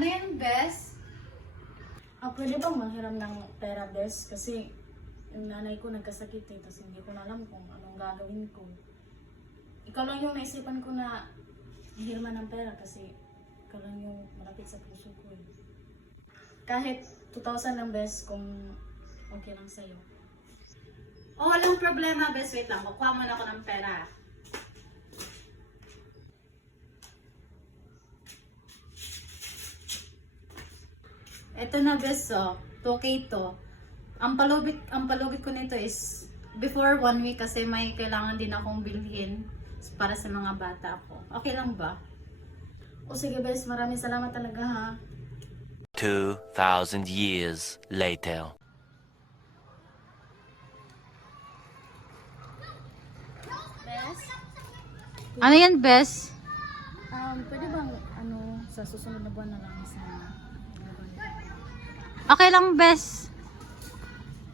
Ano yan, Bes? Pwede bang manghiram ng pera, Bes? Kasi yung nanay ko nagkasakit eh, tapos hindi ko na alam kung anong gagawin ko. Ikaw lang yung naisipan ko na hihirman ng pera kasi ikaw lang yung malapit sa puso ko eh. Kahit 2,000 lang, Bes, kung okay lang sa'yo. Oh, walang problema, Bes. Wait lang, kukuha muna ako ng pera. Ito na, Bes, oh. 2K to. Ang palugit ko nito is before 1 week kasi may kailangan din akong bilhin para sa mga bata ko. Okay lang ba? O sige, Bes, maraming salamat talaga ha. 2,000 years later. Bes? Ano yan, Bes? Pwede bang sa susunod na buwan na lang sa Okay lang, Bes.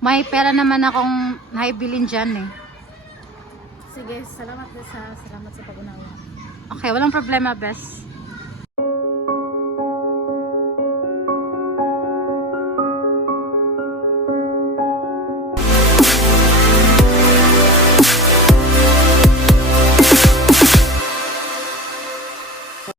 May pera naman akong naibilin dyan eh. Sige, salamat, Bes ha. Salamat sa pag-unawa. Okay, walang problema, Bes.